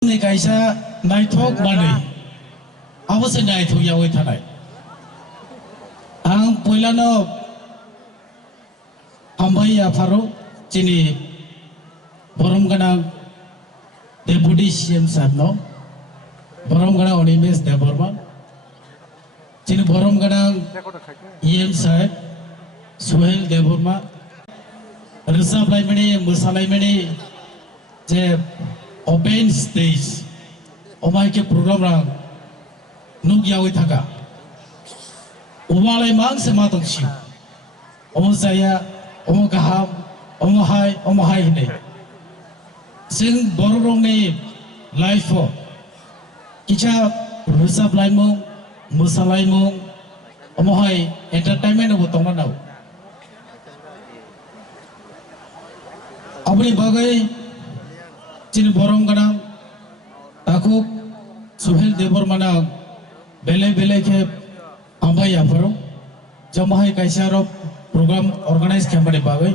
Ni kaisa naithok manei abose naithok yawi thanai ang poilano hambai afaro chini borom ganang deputy CM sabno borom ganang Onimes Deborma chini borom ganang EM sahib Sohel Deborma resab laimani musalaimani je open stage omai ke program rang nuk yawi thaka umalai mang se matong si omo saya omo kaham omo hai ne sing borong ni life kicha rusap laimong musalaimong omo hai entertainment obo tongna nau abni bagai chini borom ganang takuk Sohel Deborma bele ke ambai afaro jamahai kaisaro program organize company bagai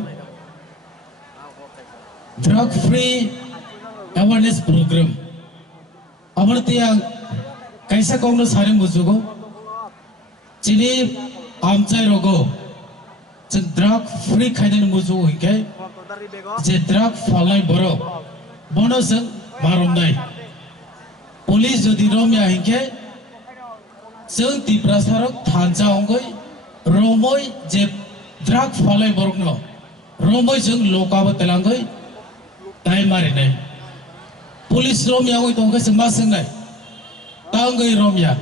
drug free awareness program amartia kaisa kongno sare mujugo chini amchai rogo drug free khaiden mujugo hike je drug falai boro bono seng maromdai police jodi romya hingke seng tiprasarok thancha ongoi romoi je drug falai borokno romoi seng lokaba telangoi dai mari nai police romya oi tongke sema seng nai tangoi romya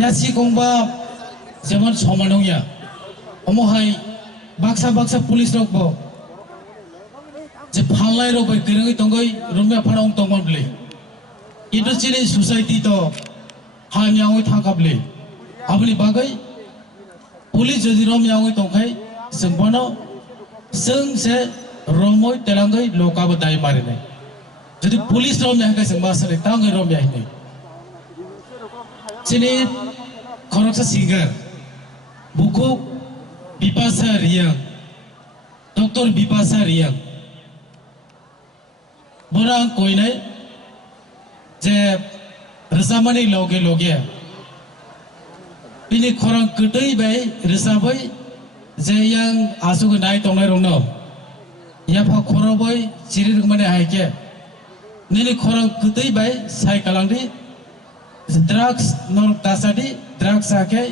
yasi kongba jeman somanongya omohai baksa police rokbo je phalai ro bai kereng tongoi romya phanong tongman ble itu chini society to hamya oi thakable abni bagai police jodi romya oi tongkai sengbono seng se romoi telangai loka badai mare nai jodi police romya ka sengba sare tangai romya hine chini khoroksa singer buku Bipasa Riang Dr. Bipasa Riang borang koinai je resamani loge ini korang kedai bai resabai je yang asuh nai tongai rongno ya pha khorobai chiri rukmane haike nini korang kedai bai sai kalangdi drugs nor tasadi drugs ake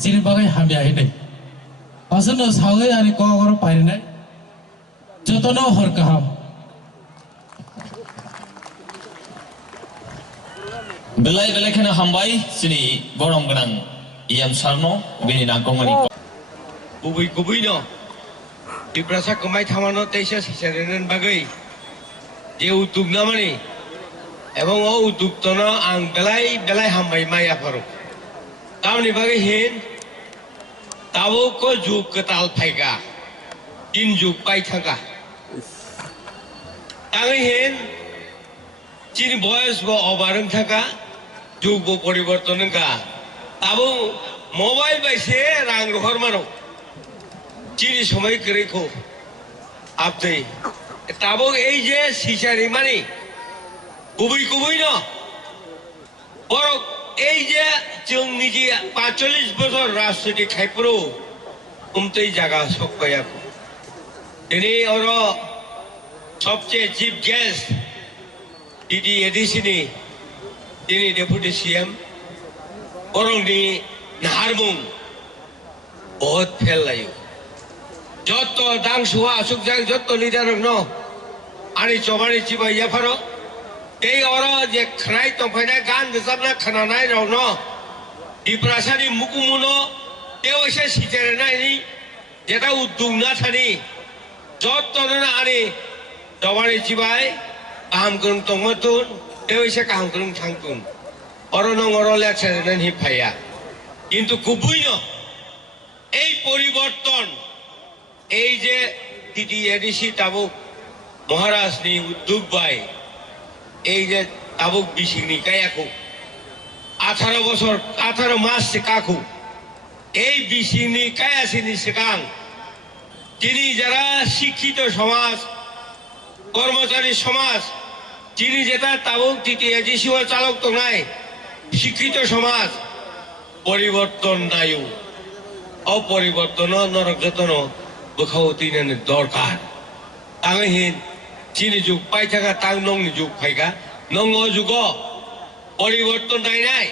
chiri bagai hamya hine asano sagai ani kogoro parinai jotono hor kaham belai kena hambai sini borong ganang iam sarno bini nangkongani kubui no diprasa kemai thamano teisa sisaren bagai je utuk namani ebong o utuk tono ang belai hambai maya paru tamni bagai hin tabo ko juk ketal phaiga din juk pai thanga tangi hin chini boys bo obarang thaka juk bo poriborton ka tabo mobile bai se rang rohor mano chini somai kere ko apte tabo ei je sisari mani kubui no borok এই যে जों निजे 45 বছর রাজনীতি খাইপুরো উমতেই জায়গা সকায়াকো তিনি ওর সবচেয়ে chief guest DD এডিসিনি তিনি ডেপুটি সিএম বরংনি নাহারমুং বহুত ফেল লাইও যত দাংসুয়া আসুক যাক যত লিডার ন আনি চবানি চিবা ইয়াফারো এই ওরা যে খানাই তফাইনা গান গজাবনা খানানাই রন ডিপ্রাসানি মুকুমুনো তেও এসে সিটেরে নাইনি যেটা উদ্যোগ না থানি যত না আনি দবানি চিবাই কাহাম করুন তমতুন তেও এসে কাহাম করুন থাংতুন অরনং অরলে ছেড়ে নি ভাইয়া কিন্তু কুবুই ন এই পরিবর্তন এই যে টিটি এডিসি তাবুক মহারাজ নি উদ্যোগ বাই এই যে তাবুক বিশিগনি কায়াকু 18 বছর 18 মাস সে কাকু এই বিশিগনি কায়াসিনি সেকাং তিনি যারা শিক্ষিত সমাজ কর্মচারী সমাজ চিনি যেটা তাবুক তৃতীয় জিসিও চালক তো নাই শিক্ষিত সমাজ পরিবর্তন নাইও অপরিবর্তন নরক যতন বোখাও তিনের দরকার তাঙহিন চিনি যুগ পাই থাকা তাং নংনি যুগ ফাইকা নং যুগ পরিবর্তন নাই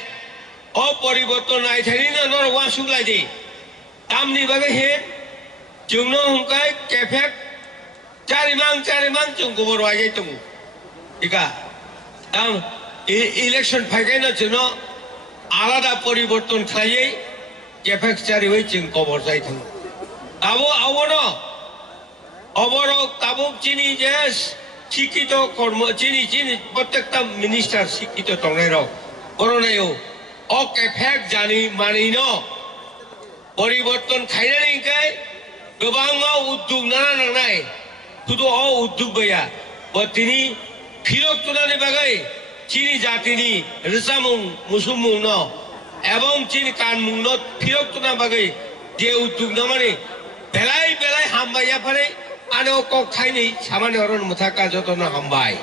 অপরিবর্তন নাই থানি না নরক ওয়াসুগলাই দে তামনি বাগে হেন जोंनो हमकाय केफेक चारिमां जों गोबर वाजे दङ इका आं इलेक्शन फायगायना जोंनो आलादा परिवर्तन खालायै केफेक चारिवै जों गोबर जाय थाङो दाबो आवनो अबरो दाबो चिनि जे शिक्षित कर्म चिनि प्रत्येकटा मिनिस्टार शिक्षित दंनाय रक करनायाव अ केफेक जानि मानिनो परिवर्तन खायनायनिखाय गोबाङाव उद्योग नाना नांनाय শুধু উদ্যোগ বইয়া তিনি ফিরক তোলানি বাগাই চিনি জাতিনি রেসামুং মুসুমুং ন এবং চিনি কানমুং ন ফিরক তোলা বাগাই যে উদ্যোগ না মানে বেলাই হামবাইয়া পারে আনে কক খাইনি সামান্য অরণ মুথাকা যত না হামবাই